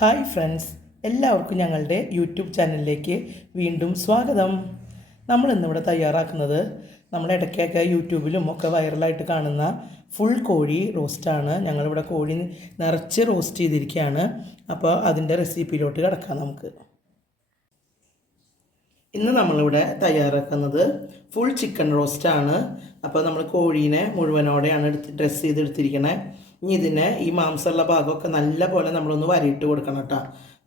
Hi friends, എല്ലാവർക്കും ഞങ്ങളുടെ YouTube ചാനലിലേക്ക് വീണ്ടും സ്വാഗതം. നമ്മളിന്നിവിടെ തയ്യാറാക്കുന്നത് നമ്മൾ ഇടയ്ക്കൊക്കെ യൂട്യൂബിലും ഒക്കെ വൈറലായിട്ട് കാണുന്ന ഫുൾ കോഴി റോസ്റ്റാണ്. ഞങ്ങളിവിടെ കോഴി നിറച്ച് റോസ്റ്റ് ചെയ്തിരിക്കുകയാണ്. അപ്പോൾ അതിൻ്റെ റെസിപ്പിയിലോട്ട് കിടക്കാം നമുക്ക്. ഇന്ന് നമ്മളിവിടെ തയ്യാറാക്കുന്നത് ഫുൾ ചിക്കൻ റോസ്റ്റാണ്. അപ്പോൾ നമ്മൾ കോഴീനെ മുഴുവനോടെയാണ് ഡ്രസ്സ് ചെയ്തെടുത്തിരിക്കണേ. ഇനി ഇതിനെ ഈ മാംസമുള്ള ഭാഗമൊക്കെ നല്ല പോലെ നമ്മളൊന്ന് വരയിട്ട് കൊടുക്കണം കേട്ടോ.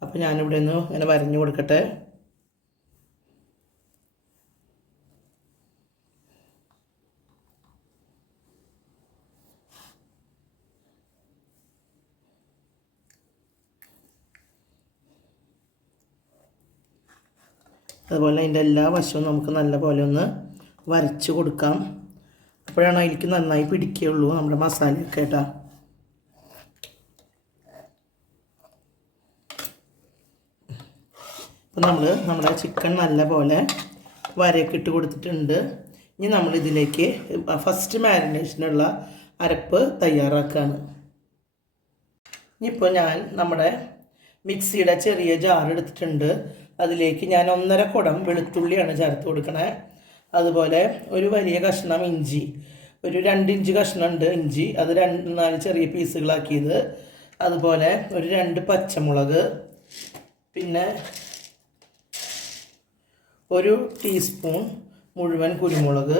അപ്പോൾ ഞാനിവിടെ ഒന്ന് ഇങ്ങനെ വരഞ്ഞു കൊടുക്കട്ടെ. അതുപോലെ അതിൻ്റെ എല്ലാ വശവും നമുക്ക് നല്ല പോലെ ഒന്ന് വരച്ച് കൊടുക്കാം. അപ്പോഴാണ് അതിലേക്ക് നന്നായി പിടിക്കുകയുള്ളൂ നമ്മുടെ മസാലയൊക്കെ കേട്ടോ. അപ്പോൾ നമ്മുടെ ചിക്കൻ നല്ല പോലെ വരയൊക്കെ ഇട്ട് കൊടുത്തിട്ടുണ്ട്. ഇനി നമ്മളിതിലേക്ക് ഫസ്റ്റ് മാരിനേഷനുള്ള അരപ്പ് തയ്യാറാക്കുകയാണ്. ഇനിയിപ്പോൾ ഞാൻ നമ്മുടെ മിക്സിയുടെ ചെറിയ ജാർ എടുത്തിട്ടുണ്ട്. അതിലേക്ക് ഞാൻ 1.5 കുടം വെളുത്തുള്ളിയാണ് ചേർത്ത് കൊടുക്കണേ. അതുപോലെ ഒരു വലിയ കഷ്ണം ഇഞ്ചി, ഒരു 2 ഇഞ്ച് കഷ്ണം ഉണ്ട് ഇഞ്ചി, അത് 4 ചെറിയ പീസുകളാക്കിയത്. അതുപോലെ ഒരു 2 പച്ചമുളക്, പിന്നെ ഒരു ടീസ്പൂൺ മുഴുവൻ കുരുമുളക്.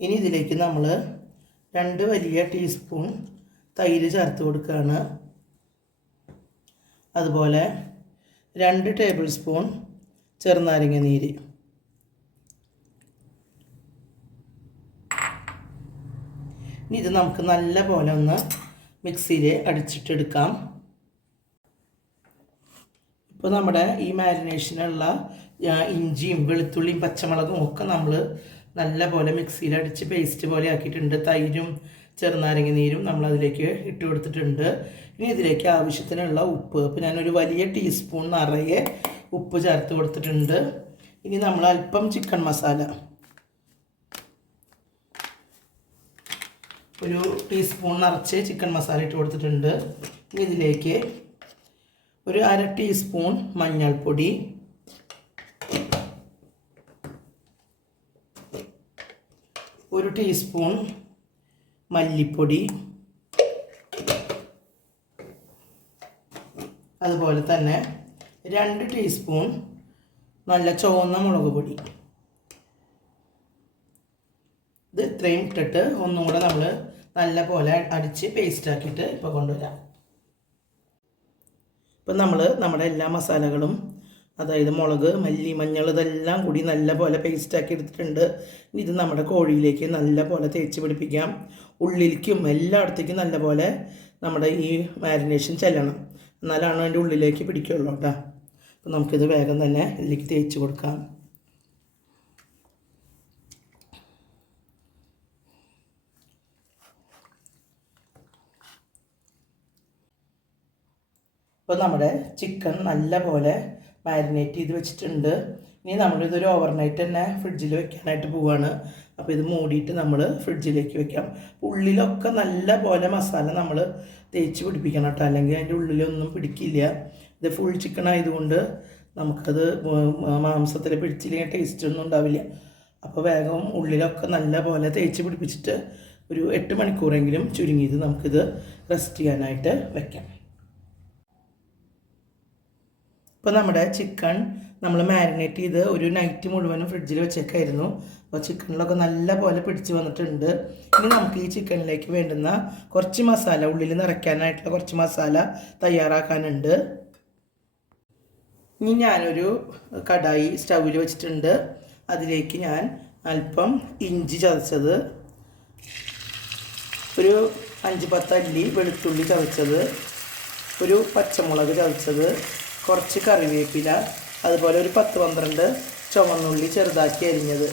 ഇനി ഇതിലേക്ക് നമ്മൾ 2 വലിയ ടീസ്പൂൺ തൈര് ചേർത്ത് കൊടുക്കുകയാണ്. അതുപോലെ 2 ടേബിൾ സ്പൂൺ ചെറുനാരങ്ങ നീര്. ഇനി ഇത് നമുക്ക് നല്ല പോലെ ഒന്ന് മിക്സിയിൽ അടിച്ചിട്ടെടുക്കാം. ഇപ്പോൾ നമ്മുടെ ഈ മാരിനേഷനുള്ള ഇഞ്ചിയും വെളുത്തുള്ളിയും പച്ചമുളകും ഒക്കെ നമ്മൾ നല്ല പോലെ മിക്സിയിൽ അടിച്ച് പേസ്റ്റ് പോലെ ആക്കിയിട്ടുണ്ട്. തൈരും ചെറുനാരങ്ങ നീരും നമ്മളതിലേക്ക് ഇട്ട് കൊടുത്തിട്ടുണ്ട്. ഇനി ഇതിലേക്ക് ആവശ്യത്തിനുള്ള ഉപ്പ്, അപ്പോൾ ഞാനൊരു വലിയ ടീസ്പൂൺ നിറയെ ഉപ്പ് ചേർത്ത് കൊടുത്തിട്ടുണ്ട്. ഇനി നമ്മൾ അല്പം ചിക്കൻ മസാല, ഒരു ടീസ്പൂൺ നിറച്ച് ചിക്കൻ മസാല ഇട്ട് കൊടുത്തിട്ടുണ്ട്. ഇനി ഇതിലേക്ക് ഒരു 1/2 ടീസ്പൂൺ മഞ്ഞൾപ്പൊടി, ഒരു ടീസ്പൂൺ മല്ലിപ്പൊടി, അതുപോലെ തന്നെ 2 ടീസ്പൂൺ നല്ല ചുവന്ന മുളക് പൊടി. ഇത് ഇത്രയും ഇട്ടിട്ട് ഒന്നും കൂടെ നമ്മൾ നല്ല പോലെ അടിച്ച് പേസ്റ്റാക്കിയിട്ട് ഇപ്പോൾ കൊണ്ടുവരാം. ഇപ്പം നമ്മുടെ എല്ലാ മസാലകളും, അതായത് മുളക്, മല്ലി, മഞ്ഞൾ, ഇതെല്ലാം കൂടി നല്ല പോലെ പേസ്റ്റാക്കി എടുത്തിട്ടുണ്ട്. ഇത് നമ്മുടെ കോഴിയിലേക്ക് നല്ല പോലെ തേച്ച് പിടിപ്പിക്കാം. ഉള്ളിലേക്കും എല്ലായിടത്തേക്കും നല്ല പോലെ നമ്മുടെ ഈ മാരിനേഷൻ ചെല്ലണം, എന്നാലാണ് അതിൻ്റെ ഉള്ളിലേക്ക് പിടിക്കുകയുള്ളൂ കേട്ടോ. അപ്പം നമുക്കിത് വേഗം തന്നെ ഇതിലേക്ക് തേച്ച് കൊടുക്കാം. ഇപ്പോൾ നമ്മുടെ ചിക്കൻ നല്ല പോലെ മാരിനേറ്റ് ചെയ്ത് വെച്ചിട്ടുണ്ട്. ഇനി നമ്മളിതൊരു ഓവർനൈറ്റ് തന്നെ ഫ്രിഡ്ജിൽ വെക്കാനായിട്ട് പോവുകയാണ്. അപ്പോൾ ഇത് മൂടിയിട്ട് നമ്മൾ ഫ്രിഡ്ജിലേക്ക് വെക്കാം. ഉള്ളിലൊക്കെ നല്ല പോലെ മസാല നമ്മൾ തേച്ച് പിടിപ്പിക്കണം കേട്ടോ, അല്ലെങ്കിൽ അതിൻ്റെ ഉള്ളിലൊന്നും പിടിക്കില്ല. ഇത് ഫുൾ ചിക്കൻ ആയതുകൊണ്ട് നമുക്കത് മാംസത്തിൽ പിടിച്ചില്ലെങ്കിൽ ടേസ്റ്റ് ഒന്നും ഉണ്ടാവില്ല. അപ്പോൾ വേഗം ഉള്ളിലൊക്കെ നല്ല പോലെ തേച്ച് പിടിപ്പിച്ചിട്ട് ഒരു 8 മണിക്കൂറെങ്കിലും ചുരുങ്ങിയത് നമുക്കിത് റെസ്റ്റ് ചെയ്യാനായിട്ട് വെക്കാം. ഇപ്പോൾ നമ്മുടെ ചിക്കൻ നമ്മൾ മാരിനേറ്റ് ചെയ്ത് ഒരു നൈറ്റ് മുഴുവനും ഫ്രിഡ്ജിൽ വെച്ചേക്കായിരുന്നു. അപ്പോൾ ചിക്കനിലൊക്കെ നല്ല പോലെ പിടിച്ച് വന്നിട്ടുണ്ട്. ഇനി നമുക്ക് ഈ ചിക്കനിലേക്ക് വേണ്ടുന്ന കുറച്ച് മസാല, ഉള്ളിൽ നിറയ്ക്കാനായിട്ടുള്ള കുറച്ച് മസാല തയ്യാറാക്കാനുണ്ട്. ഇനി ഞാനൊരു കടായി സ്റ്റൗവിൽ വെച്ചിട്ടുണ്ട്. അതിലേക്ക് ഞാൻ അല്പം ഇഞ്ചി ചതച്ചത്, ഒരു 5-10 അല്ലി വെളുത്തുള്ളി ചതച്ചത്, ഒരു പച്ചമുളക് ചതച്ചത്, കുറച്ച് കറിവേപ്പില, അതുപോലെ ഒരു 10-12 ചുവന്നുള്ളി ചെറുതാക്കി അരിഞ്ഞത്,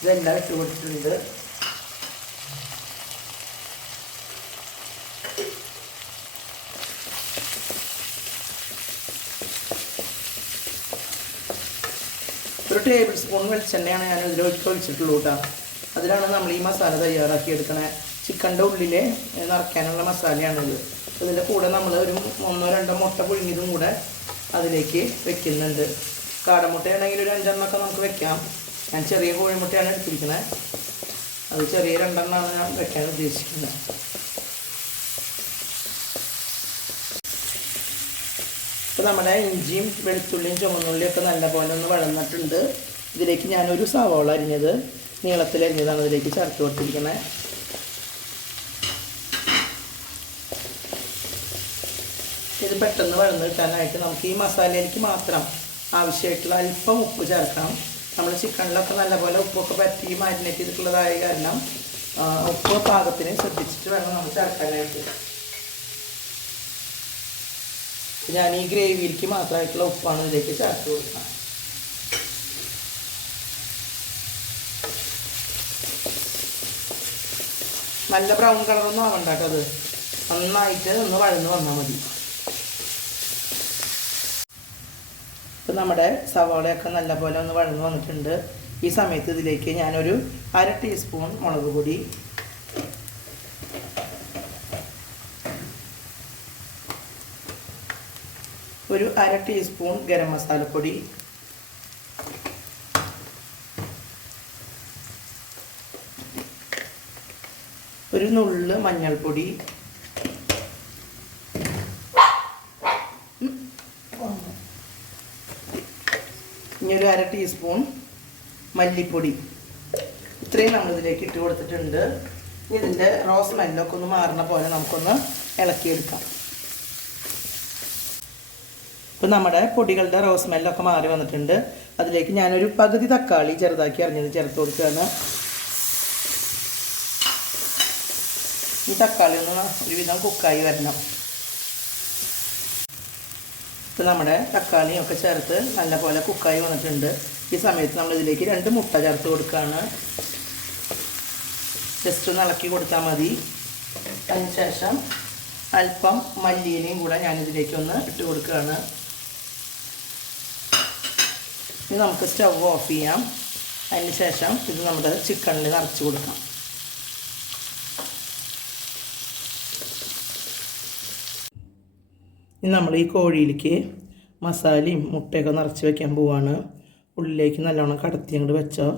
ഇതെല്ലാം ഇട്ട് കൊടുത്തിട്ടുണ്ട്. ഒരു ടേബിൾ സ്പൂൺ വെളിച്ചെണ്ണയാണ് ഞാൻ ഇതിൽ ഒഴിച്ചിട്ടുള്ളൂ കേട്ടോ. അതിലാണ് നമ്മൾ ഈ മസാല തയ്യാറാക്കി എടുക്കണേ. ചിക്കൻ്റെ ഉള്ളിൽ നിറയ്ക്കാനുള്ള മസാലയാണിത്. ഇതിൻ്റെ കൂടെ നമ്മൾ ഒരു 1-2 മുട്ട പുഴുങ്ങിയതും കൂടെ അതിലേക്ക് വെക്കുന്നുണ്ട്. കാടമുട്ടയാണെങ്കിൽ ഒരു 5 നമുക്ക് വെക്കാം. ഞാൻ ചെറിയ കോഴിമുട്ടയാണ് എടുത്തിരിക്കുന്നത്. അത് ചെറിയ 2 ഞാൻ വെക്കാൻ ഉദ്ദേശിക്കുന്നത്. ഇപ്പോൾ നമ്മുടെ ഇഞ്ചിയും വെളുത്തുള്ളിയും ചുവന്നുള്ളിയൊക്കെ നല്ലപോലെ ഒന്ന് വഴന്നിട്ടുണ്ട്. ഇതിലേക്ക് ഞാനൊരു സവാള അരിഞ്ഞത് നീളത്തിലരിഞ്ഞതാണ് ഇതിലേക്ക് ചേർത്ത് കൊടുത്തിരിക്കുന്നത്. ഇത് പെട്ടെന്ന് വഴന്ന് കിട്ടാനായിട്ട് നമുക്ക് ഈ മസാലയിലേക്ക് മാത്രം ആവശ്യമായിട്ടുള്ള അല്പം ഉപ്പ് ചേർക്കാം. നമ്മൾ ചിക്കനിലൊക്കെ നല്ലപോലെ ഉപ്പൊക്കെ പറ്റി മാരിനേറ്റ് ചെയ്തിട്ടുള്ളതായ കാരണം ഉപ്പ് പാകത്തിന് ശ്രദ്ധിച്ചിട്ട് വേണം നമ്മൾ ചേർക്കാനായിട്ട്. ഞാൻ ഈ ഗ്രേവിയിലേക്ക് മാത്രമായിട്ടുള്ള ഉപ്പാണ് ഇതിലേക്ക് ചേർത്ത് കൊടുക്കുക. നല്ല ബ്രൗൺ കളറൊന്നും ആവണ്ട കേട്ടോ. അത് നന്നായിട്ട് ഒന്ന് വഴന്ന് വന്നാൽ മതി. ഇപ്പം നമ്മുടെ സവാളയൊക്കെ നല്ലപോലെ ഒന്ന് വഴന്ന് വന്നിട്ടുണ്ട്. ഈ സമയത്ത് ഇതിലേക്ക് ഞാനൊരു 1/2 ടീസ്പൂൺ മുളക് പൊടി, ഒരു 1/2 ടീസ്പൂൺ ഗരം മസാലപ്പൊടി, ഒരു നുള്ള് മഞ്ഞൾപ്പൊടി, ഇനി ഒരു 1/2 ടീസ്പൂൺ മല്ലിപ്പൊടി. ഇത്രയും നമ്മളിതിലേക്ക് ഇട്ട് കൊടുത്തിട്ടുണ്ട്. ഇതിൻ്റെ സ്മെല്ലൊക്കെ ഒന്ന് മാറുന്ന പോലെ നമുക്കൊന്ന് ഇളക്കിയെടുക്കാം. ഇപ്പോൾ നമ്മുടെ പൊടികളുടെ സ്മെല്ലൊക്കെ മാറി വന്നിട്ടുണ്ട്. അതിലേക്ക് ഞാനൊരു പകുതി തക്കാളി ചെറുതാക്കി അരിഞ്ഞത് ചേർത്ത് കൊടുക്കുകയാണ്. ഈ തക്കാളി ഒന്ന് ഒരുവിധം കുക്കായി വരണം. ഇപ്പോൾ നമ്മുടെ തക്കാളിയൊക്കെ ചേർത്ത് നല്ലപോലെ കുക്കായി വന്നിട്ടുണ്ട്. ഈ സമയത്ത് നമ്മളിതിലേക്ക് 2 മുട്ട ചേർത്ത് കൊടുക്കുകയാണ്. ജസ്റ്റ് ഒന്ന് ഇളക്കി കൊടുത്താൽ മതി. അതിന് ശേഷം അല്പം മല്ലിയിലയും കൂടെ ഞാനിതിലേക്കൊന്ന് ഇട്ട് കൊടുക്കുകയാണ്. ഇനി നമുക്ക് സ്റ്റവ് ഓഫ് ചെയ്യാം. അതിന് ശേഷം ഇത് നമ്മുടെ ചിക്കനിൽ നിറച്ച് കൊടുക്കാം. ഇനി നമ്മൾ ഈ കോഴിയിലേക്ക് മസാലയും മുട്ടയൊക്കെ നിറച്ച് വയ്ക്കാൻ പോവാണ്. ഉള്ളിലേക്ക് നല്ലോണം കടത്തി അങ്ങോട്ട് വെച്ചോ.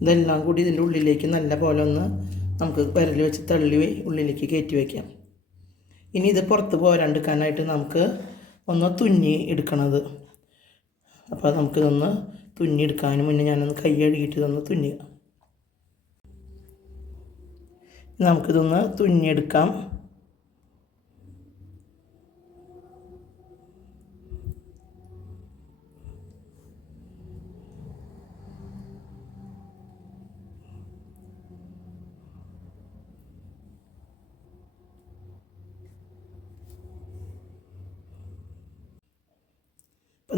ഇതെല്ലാം കൂടി ഇതിൻ്റെ ഉള്ളിലേക്ക് നല്ല പോലെ ഒന്ന് നമുക്ക് വിരൽ വെച്ച് തള്ളി ഉള്ളിലേക്ക് കയറ്റി വയ്ക്കാം. ഇനി ഇത് പുറത്ത് പോരാണ്ടിരിക്കാനായിട്ട് നമുക്ക് ഒന്ന് തുന്നി എടുക്കണത്. അപ്പോൾ നമുക്കിതൊന്ന് തുന്നി എടുക്കാനും മുന്നേ ഞാനൊന്ന് കൈ കഴുകിയിട്ട് ഇതൊന്ന് തുന്നുക. നമുക്കിതൊന്ന് തുന്നിയെടുക്കാം.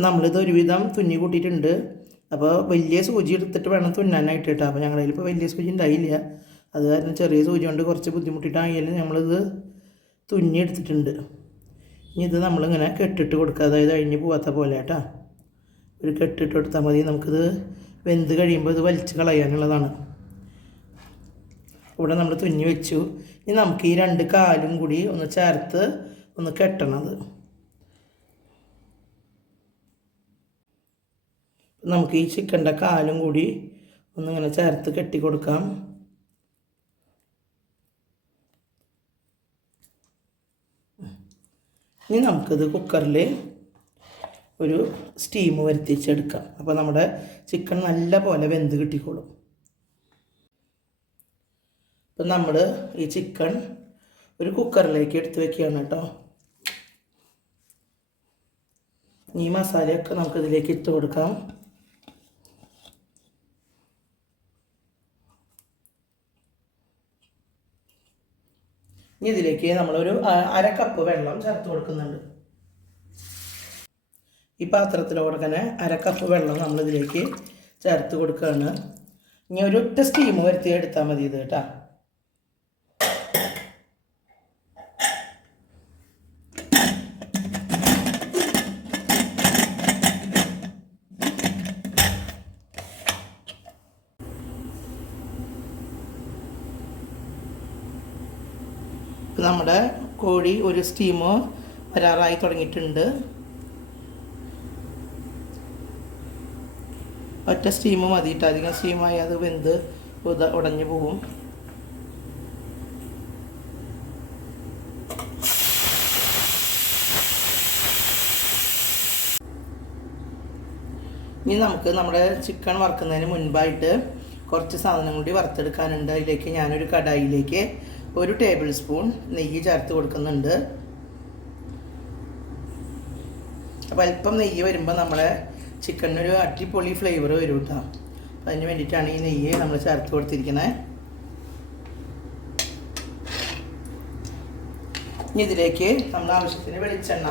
നമ്മളിത് ഒരുവിധം തുന്നി കൂട്ടിയിട്ടുണ്ട്. അപ്പോൾ വലിയ സൂചി എടുത്തിട്ട് വേണം തുന്നാനായിട്ട് കേട്ടോ. അപ്പോൾ ഞങ്ങളുടെ കയ്യിൽ ഇപ്പോൾ വലിയ സൂചി ഉണ്ടായില്ല. അത് കാരണം ചെറിയ സൂചി കൊണ്ട് കുറച്ച് ബുദ്ധിമുട്ടിയിട്ടായാലും നമ്മളിത് തുന്നി എടുത്തിട്ടുണ്ട്. ഇനി ഇത് നമ്മളിങ്ങനെ കെട്ടിട്ട് കൊടുക്കുക. അതായത് അഴിഞ്ഞ് പോകാത്ത പോലെ കേട്ടോ. ഒരു കെട്ടിട്ട് കൊടുത്താൽ മതി. നമുക്കിത് വെന്ത് കഴിയുമ്പോൾ ഇത് വലിച്ച് കളയാനുള്ളതാണ്. ഇവിടെ നമ്മൾ തുന്നി വെച്ചു. ഇനി നമുക്ക് ഈ 2 കാലും കൂടി ഒന്ന് ചേർത്ത് ഒന്ന് കെട്ടണത്. നമുക്ക് ഈ ചിക്കൻ്റെ കാലും കൂടി ഒന്നിങ്ങനെ ചേർത്ത് കെട്ടി കൊടുക്കാം. ഇനി നമുക്കിത് കുക്കറിൽ ഒരു സ്റ്റീം വരുത്തിച്ചെടുക്കാം. അപ്പോൾ നമ്മുടെ ചിക്കൻ നല്ല പോലെ വെന്ത് കിട്ടിക്കോളും. അപ്പം നമ്മൾ ഈ ചിക്കൻ ഒരു കുക്കറിലേക്ക് എടുത്ത് വെക്കുകയാണ് കേട്ടോ. ഈ മസാലയൊക്കെ നമുക്കിതിലേക്ക് ഇട്ട് കൊടുക്കാം. ഇനി ഇതിലേക്ക് നമ്മളൊരു 1/2 കപ്പ് വെള്ളം ചേർത്ത് കൊടുക്കുന്നുണ്ട്. ഈ പാത്രത്തിലോടെ തന്നെ 1/2 കപ്പ് വെള്ളം നമ്മളിതിലേക്ക് ചേർത്ത് കൊടുക്കുകയാണ്. ഇനി ഒരു ഒറ്റ സ്റ്റീം വരുത്തി എടുത്താൽ മതി ഇത് കേട്ടോ. നമ്മുടെ കോഴി ഒരു സ്റ്റീം വരാറായി തുടങ്ങിയിട്ടുണ്ട്. ഒറ്റ സ്റ്റീം മതിയിട്ട്, അധികം സ്റ്റീമായി അത് വെന്ത് ഉടഞ്ഞു പോകും. ഇനി നമുക്ക് നമ്മുടെ ചിക്കൻ വറുക്കുന്നതിന് മുൻപായിട്ട് കുറച്ച് സാധനം കൂടി വറുത്തെടുക്കാനുണ്ട്. അതിലേക്ക് ഞാനൊരു കടായിലേക്ക് 1 ടേബിൾ സ്പൂൺ നെയ്യ് ചേർത്ത് കൊടുക്കുന്നുണ്ട്. അപ്പോൾ അല്പം നെയ്യ് വരുമ്പോൾ നമ്മളെ ചിക്കനൊരു അടിപൊളി ഫ്ലേവർ വരും കേട്ടോ. അപ്പോൾ അതിന് വേണ്ടിയിട്ടാണ് ഈ നെയ്യ് നമ്മൾ ചേർത്ത് കൊടുത്തിരിക്കുന്നത്. ഇനി ഇതിലേക്ക് നമ്മൾ ആവശ്യത്തിന് വെളിച്ചെണ്ണ,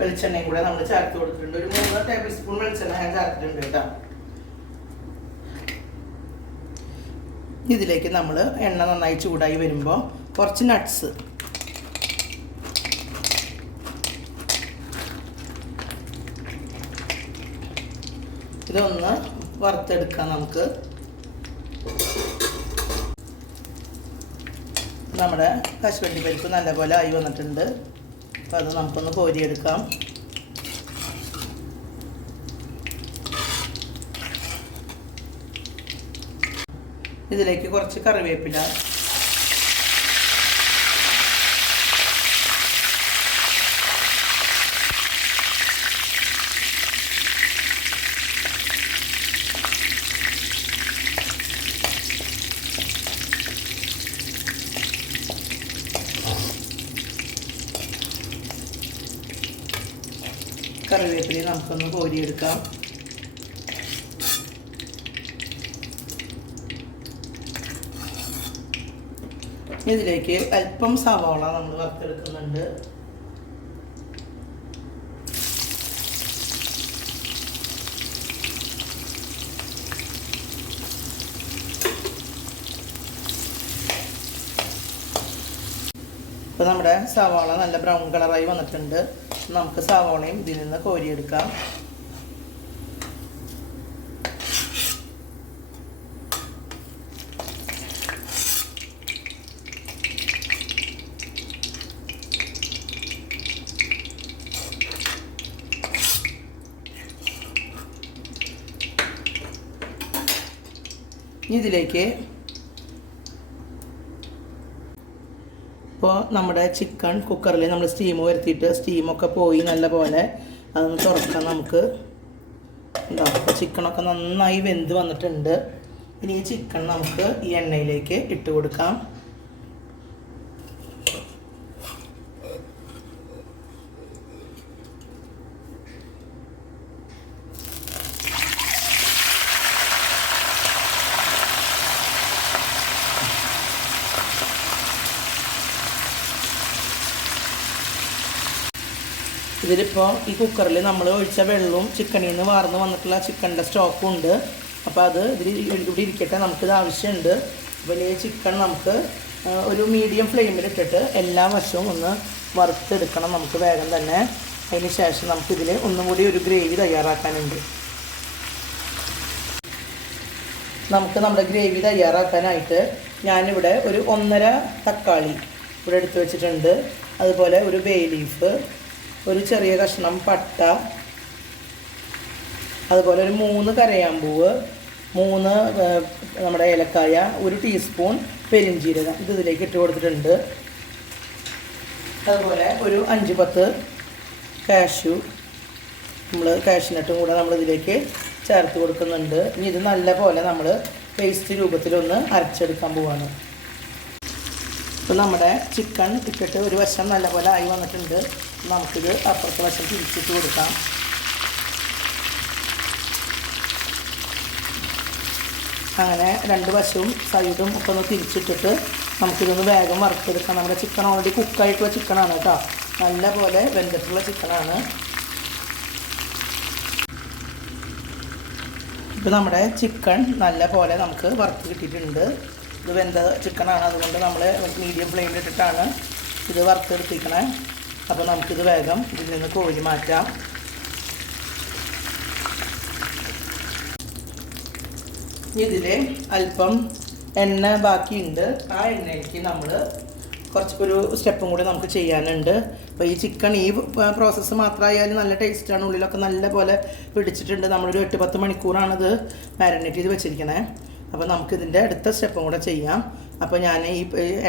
വെളിച്ചെണ്ണയും കൂടെ നമ്മൾ ചേർത്ത് കൊടുത്തിട്ടുണ്ട്. ഒരു 3 ടേബിൾ സ്പൂൺ വെളിച്ചെണ്ണ ഞാൻ ചേർത്തിട്ടുണ്ട് കേട്ടോ. ഇതിലേക്ക് നമ്മൾ എണ്ണ നന്നായി ചൂടായി വരുമ്പോൾ കുറച്ച് നട്ട്സ്, ഇതൊന്ന് വറുത്തെടുക്കാം നമുക്ക്. നമ്മുടെ കശുവണ്ടി പരിപ്പ് നല്ലപോലെ ആയി വന്നിട്ടുണ്ട്. അപ്പോൾ അത് നമുക്കൊന്ന് കോരിയെടുക്കാം. ഇതിലേക്ക് കുറച്ച് കറിവേപ്പില, കറിവേപ്പില നമുക്കൊന്ന് കോരിയെടുക്കാം. ഇതിലേക്ക് അല്പം സവാള നമ്മൾ വറുത്തെടുക്കുന്നുണ്ട്. ഇപ്പോൾ നമ്മുടെ സവാള നല്ല ബ്രൗൺ കളറായി വന്നിട്ടുണ്ട്. നമുക്ക് സവാളയും ഇതിൽ നിന്ന് കോരിയെടുക്കാം. ഇതിലേക്ക് ഇപ്പോൾ നമ്മുടെ ചിക്കൻ കുക്കറിൽ നമ്മൾ സ്റ്റീം വരുത്തിയിട്ട് സ്റ്റീമൊക്കെ പോയി നല്ല പോലെ അതൊന്ന് തുറക്കാം നമുക്ക്. ഉണ്ടാവും ചിക്കനൊക്കെ നന്നായി വെന്ത് വന്നിട്ടുണ്ട്. ഇനി ഈ ചിക്കൻ നമുക്ക് ഈ എണ്ണയിലേക്ക് ഇട്ട് കൊടുക്കാം. ഇതിലിപ്പോൾ ഈ കുക്കറിൽ നമ്മൾ ഒഴിച്ച വെള്ളവും ചിക്കനിൽ നിന്ന് വാർന്ന് വന്നിട്ടുള്ള ചിക്കൻ്റെ സ്റ്റോക്കും ഉണ്ട്. അപ്പോൾ അത് ഇവിടെ ഇരിക്കട്ടെ, നമുക്കിത് ആവശ്യമുണ്ട്. അപ്പോൾ ഈ ചിക്കൻ നമുക്ക് ഒരു മീഡിയം ഫ്ലെയിമിലിട്ടിട്ട് എല്ലാ വശവും ഒന്ന് വറുത്തെടുക്കണം നമുക്ക് വേഗം തന്നെ. അതിന് ശേഷം നമുക്കിതിൽ ഒന്നും കൂടി ഒരു ഗ്രേവി തയ്യാറാക്കാനുണ്ട്. നമുക്ക് നമ്മുടെ ഗ്രേവി തയ്യാറാക്കാനായിട്ട് ഞാനിവിടെ ഒരു 1.5 തക്കാളി ഇവിടെ എടുത്ത് വെച്ചിട്ടുണ്ട്. അതുപോലെ ഒരു ബേ ലീഫ്, ഒരു ചെറിയ കഷ്ണം പട്ട, അതുപോലെ ഒരു 3 കരയാമ്പൂവ്, 3 നമ്മുടെ ഏലക്കായ, 1 ടീസ്പൂൺ പെരിഞ്ജീരകം ഇത് ഇതിലേക്ക് ഇട്ട് കൊടുത്തിട്ടുണ്ട്. അതുപോലെ ഒരു 5-10 കാഷ്യൂ, നമ്മൾ കാഷ്യൂനട്ടും കൂടെ നമ്മളിതിലേക്ക് ചേർത്ത് കൊടുക്കുന്നുണ്ട്. ഇനി ഇത് നല്ല പോലെ നമ്മൾ പേസ്റ്റ് രൂപത്തിലൊന്ന് അരച്ചെടുക്കാൻ പോവാണ്. ഇപ്പോൾ നമ്മുടെ ചിക്കൻ ഇട്ടിട്ട് ഒരു വശം നല്ലപോലെ ആയി വന്നിട്ടുണ്ട്. നമുക്കിത് അപ്പുറത്തെ വശം തിരിച്ചിട്ട് കൊടുക്കാം. അങ്ങനെ 2 വശവും സൈഡും ഒക്കെ ഒന്ന് തിരിച്ചിട്ടിട്ട് നമുക്കിതൊന്ന് വേഗം വറുത്തെടുക്കാം. നമ്മുടെ ചിക്കൻ ഓൾറെഡി കുക്കായിട്ടുള്ള ചിക്കനാണ് കേട്ടോ, നല്ല പോലെ വെന്തിട്ടുള്ള ചിക്കനാണ്. ഇപ്പോൾ നമ്മുടെ ചിക്കൻ നല്ല പോലെ നമുക്ക് വറുത്ത് കിട്ടിയിട്ടുണ്ട്. ഇത് വെന്ത ചിക്കനാണ്, അതുകൊണ്ട് നമ്മൾ മീഡിയം ഫ്ലെയിമിലിട്ടിട്ടാണ് ഇത് വറുത്തെടുത്തിരിക്കണേ. അപ്പോൾ നമുക്കിത് വേഗം ഇതിൽ നിന്ന് കോരി മാറ്റാം. ഇതിൽ അല്പം എണ്ണ ബാക്കിയുണ്ട്. ആ എണ്ണയ്ക്ക് നമ്മൾ ഒരു സ്റ്റെപ്പും കൂടി നമുക്ക് ചെയ്യാനുണ്ട്. അപ്പോൾ ഈ ചിക്കൻ ഈ പ്രോസസ്സ് മാത്രമായാലും നല്ല ടേസ്റ്റാണ്, ഉള്ളിലൊക്കെ നല്ല പോലെ പിടിച്ചിട്ടുണ്ട്. നമ്മളൊരു 8-10 മണിക്കൂറാണിത് മാരിനേറ്റ് ചെയ്ത് വെച്ചിരിക്കണേ. അപ്പോൾ നമുക്കിതിൻ്റെ അടുത്ത സ്റ്റെപ്പും കൂടെ ചെയ്യാം. അപ്പോൾ ഞാൻ ഈ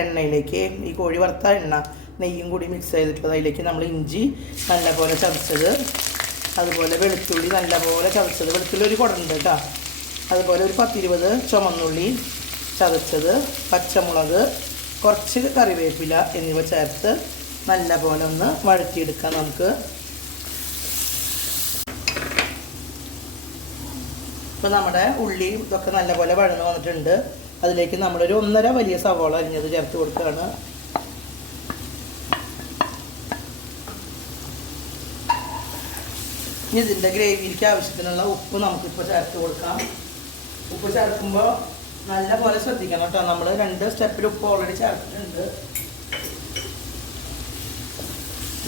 എണ്ണയിലേക്ക് ഈ കോഴി വറുത്ത എണ്ണ നെയ്യും കൂടി മിക്സ് ചെയ്തിട്ടുള്ളത്, അതിലേക്ക് നമ്മൾ ഇഞ്ചി നല്ലപോലെ ചതച്ചത്, അതുപോലെ വെളുത്തുള്ളി നല്ലപോലെ ചതച്ചത്, വെളുത്തുള്ളി ഒരു കുടമുണ്ട് കേട്ടോ, അതുപോലെ ഒരു 10-20 ചുവന്നുള്ളി ചതച്ചത്, പച്ചമുളക്, കുറച്ച് കറിവേപ്പില എന്നിവ ചേർത്ത് നല്ലപോലെ ഒന്ന് വഴറ്റിയെടുക്കാം നമുക്ക്. ഇപ്പോൾ നമ്മുടെ ഉള്ളി ഇതൊക്കെ നല്ലപോലെ വഴന്ന് വന്നിട്ടുണ്ട്. അതിലേക്ക് നമ്മളൊരു 1.5 വലിയ സവാള അരിഞ്ഞത് ചേർത്ത് കൊടുക്കുകയാണ്. ഇനി ഇതിൻ്റെ ഗ്രേവിക്ക് ആവശ്യത്തിനുള്ള ഉപ്പ് നമുക്കിപ്പോൾ ചേർത്ത് കൊടുക്കാം. ഉപ്പ് ചേർക്കുമ്പോൾ നല്ല പോലെ ശ്രദ്ധിക്കണം കേട്ടോ. നമ്മൾ 2 സ്റ്റെപ്പിൽ ഉപ്പ് ഓൾറെഡി ചേർത്തിട്ടുണ്ട്.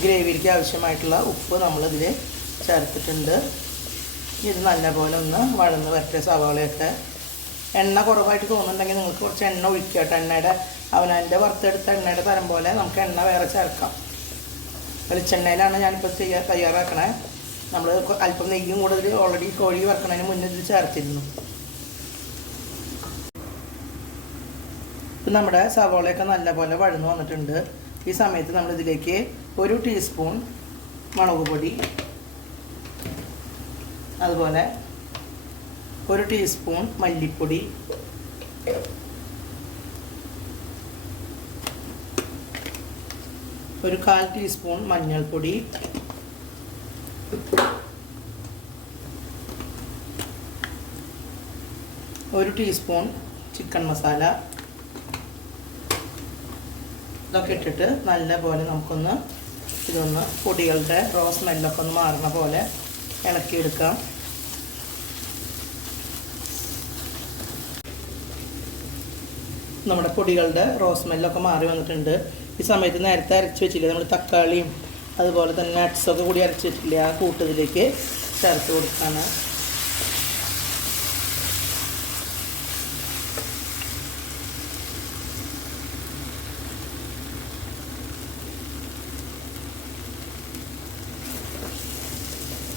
ഗ്രേവിക്ക് ആവശ്യമായിട്ടുള്ള ഉപ്പ് നമ്മളിതിൽ ചേർത്തിട്ടുണ്ട്. ഇത് നല്ല പോലെ ഒന്ന് വഴന്ന് വരട്ടെ. സവാളയൊക്കെ എണ്ണ കുറവായിട്ട് തോന്നുന്നുണ്ടെങ്കിൽ നിങ്ങൾക്ക് കുറച്ച് എണ്ണ ഒഴിക്കുക കേട്ടോ. എണ്ണയുടെ അവനവൻ്റെ വറുത്തെടുത്ത എണ്ണയുടെ തരം പോലെ നമുക്ക് എണ്ണ വേറെ ചേർക്കാം. വെളിച്ചെണ്ണയിലാണ് ഞാനിപ്പോൾ തയ്യാറാക്കണേ. നമ്മൾ അല്പം നെയ്യും കൂടുതൽ ഓൾറെഡി കോഴി വറക്കണതിന് മുന്നേ ഇതിൽ ചേർത്തിരുന്നു. ഇപ്പം നമ്മുടെ സവാളയൊക്കെ നല്ലപോലെ വഴന്ന് വന്നിട്ടുണ്ട്. ഈ സമയത്ത് നമ്മളിതിലേക്ക് 1 ടീസ്പൂൺ മുളക് പൊടി, അതുപോലെ 1 ടീസ്പൂൺ മല്ലിപ്പൊടി, 1/4 ടീസ്പൂൺ മഞ്ഞൾപ്പൊടി, 1 ടീസ്പൂൺ ചിക്കൻ മസാല, ഇതൊക്കെ ഇട്ടിട്ട് നല്ല പോലെ നമുക്കൊന്ന് ഇതൊന്ന് പൊടികളുടെ റോ സ്മെല്ലൊക്കെ ഒന്ന് മാറുന്ന പോലെ ഇളക്കിയെടുക്കാം. നമ്മുടെ പൊടികളുടെ റോ സ്മെല്ലൊക്കെ മാറി വന്നിട്ടുണ്ട്. ഈ സമയത്ത് നേരത്തെ അരച്ച് വെച്ചില്ലേ നമ്മൾ തക്കാളിയും അതുപോലെ തന്നെ നട്ട്സൊക്കെ കൂടി അരച്ച് വെച്ചില്ലേ, ആ കൂട്ടത്തിലേക്ക് ചേർത്ത് കൊടുക്കാണ്.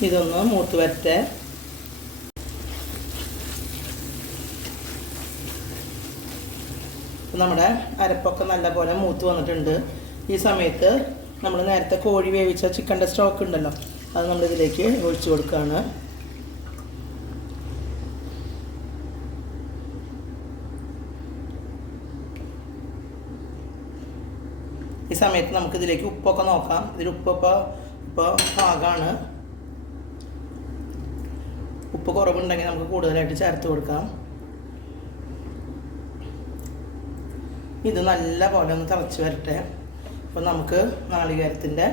ഇതൊന്ന് മൂത്ത് വരട്ടെ. നമ്മുടെ അരപ്പൊക്കെ നല്ലപോലെ മൂത്ത് വന്നിട്ടുണ്ട്. ഈ സമയത്ത് നമ്മൾ നേരത്തെ കോഴി വേവിച്ച ചിക്കൻ്റെ സ്റ്റോക്ക് ഉണ്ടല്ലോ, അത് നമ്മളിതിലേക്ക് ഒഴിച്ചു കൊടുക്കുകയാണ്. ഈ സമയത്ത് നമുക്കിതിലേക്ക് ഉപ്പൊക്കെ നോക്കാം. ഇതിൽ ഉപ്പൊക്കെ ഇപ്പോൾ പാകമാണ്. ഉപ്പ് കുറവുണ്ടെങ്കിൽ നമുക്ക് കൂടുതലായിട്ട് ചേർത്ത് കൊടുക്കാം. ഇത് നല്ല പോലെ ഒന്ന് തിളച്ച് വരട്ടെ. അപ്പോൾ നമുക്ക് നാളികേരത്തിൻ്റെ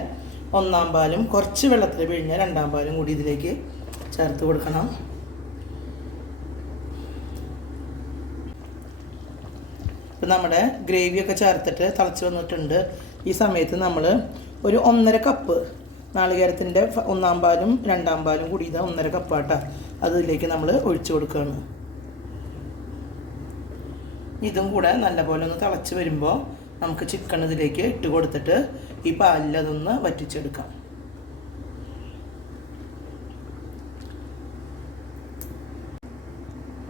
1-ാം പാലും കുറച്ച് വെള്ളത്തിൽ പിഴിഞ്ഞ 2-ാം പാലും കൂടി ഇതിലേക്ക് ചേർത്ത് കൊടുക്കണം. ഇപ്പം നമ്മുടെ ഗ്രേവിയൊക്കെ ചേർത്തിട്ട് തിളച്ച് വന്നിട്ടുണ്ട്. ഈ സമയത്ത് നമ്മൾ ഒരു 1.5 കപ്പ് നാളികേരത്തിൻ്റെ 1-ാം പാലും 2-ാം പാലും കൂടി ഇതാ 1.5 കപ്പാട്ടാ, അതിലേക്ക് നമ്മൾ ഒഴിച്ചു കൊടുക്കുകയാണ്. ഇതും കൂടെ നല്ലപോലെ ഒന്ന് തിളച്ച് വരുമ്പോൾ നമുക്ക് ചിക്കൻ ഇതിലേക്ക് ഇട്ട് കൊടുത്തിട്ട് ഈ പാലിൽ അതൊന്ന് വറ്റിച്ചെടുക്കാം.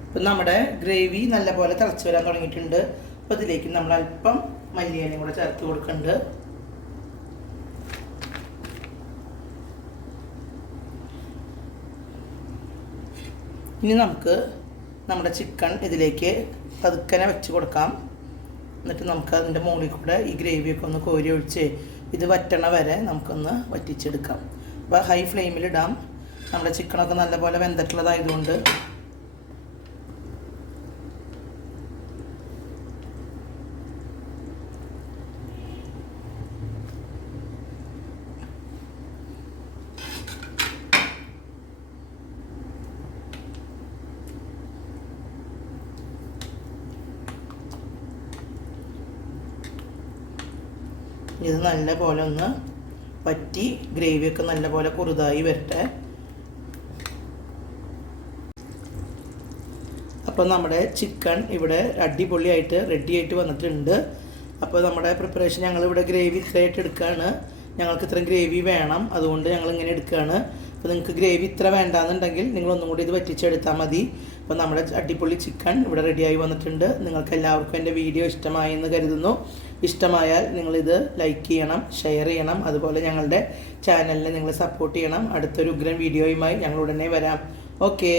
ഇപ്പം നമ്മുടെ ഗ്രേവി നല്ലപോലെ തിളച്ച് വരാൻ തുടങ്ങിയിട്ടുണ്ട്. അപ്പോൾ ഇതിലേക്ക് നമ്മൾ അല്പം മല്ലിയിലയും കൂടെ ചേർത്ത് കൊടുക്കുന്നുണ്ട്. ഇനി നമുക്ക് നമ്മുടെ ചിക്കൻ ഇതിലേക്ക് പതുക്കനെ വെച്ച് കൊടുക്കാം. എന്നിട്ട് നമുക്ക് അതിൻ്റെ മുകളിൽ കൂടെ ഈ ഗ്രേവിയൊക്കെ ഒന്ന് കോരി ഒഴിച്ച് ഇത് വറ്റണ വരെ നമുക്കൊന്ന് വറ്റിച്ചെടുക്കാം. അപ്പോൾ ഹൈ ഫ്ലെയിമിലിടാം. നമ്മുടെ ചിക്കനൊക്കെ നല്ലപോലെ വെന്തിട്ടുള്ളതായതുകൊണ്ട്. ഇത് നല്ല പോലെ ഒന്ന് വറ്റി ഗ്രേവിയൊക്കെ നല്ല പോലെ കുറുതായി വരട്ടെ. അപ്പോൾ നമ്മുടെ ചിക്കൻ ഇവിടെ അടിപൊളിയായിട്ട് റെഡി ആയിട്ട് വന്നിട്ടുണ്ട്. അപ്പോൾ നമ്മുടെ പ്രിപ്പറേഷൻ ഞങ്ങളിവിടെ ഗ്രേവി ഇത്രയായിട്ട് എടുക്കുകയാണ്. ഞങ്ങൾക്ക് ഇത്രയും ഗ്രേവി വേണം, അതുകൊണ്ട് ഞങ്ങൾ ഇങ്ങനെ എടുക്കുകയാണ്. അപ്പോൾ നിങ്ങൾക്ക് ഗ്രേവി ഇത്ര വേണ്ടാന്നുണ്ടെങ്കിൽ നിങ്ങളൊന്നും കൂടി ഇത് വറ്റിച്ചെടുത്താൽ മതി. അപ്പോൾ നമ്മുടെ അടിപൊളി ചിക്കൻ ഇവിടെ റെഡിയായി വന്നിട്ടുണ്ട്. നിങ്ങൾക്ക് എല്ലാവർക്കും എൻ്റെ വീഡിയോ ഇഷ്ടമായി എന്ന് കരുതുന്നു. ഇഷ്ടമായാൽ നിങ്ങളിത് ലൈക്ക് ചെയ്യണം, ഷെയർ ചെയ്യണം, അതുപോലെ ഞങ്ങളുടെ ചാനലിനെ നിങ്ങൾ സപ്പോർട്ട് ചെയ്യണം. അടുത്തൊരു ഉഗ്രൻ വീഡിയോയുമായി ഞങ്ങൾ ഉടനെ വരാം. ഓക്കേ.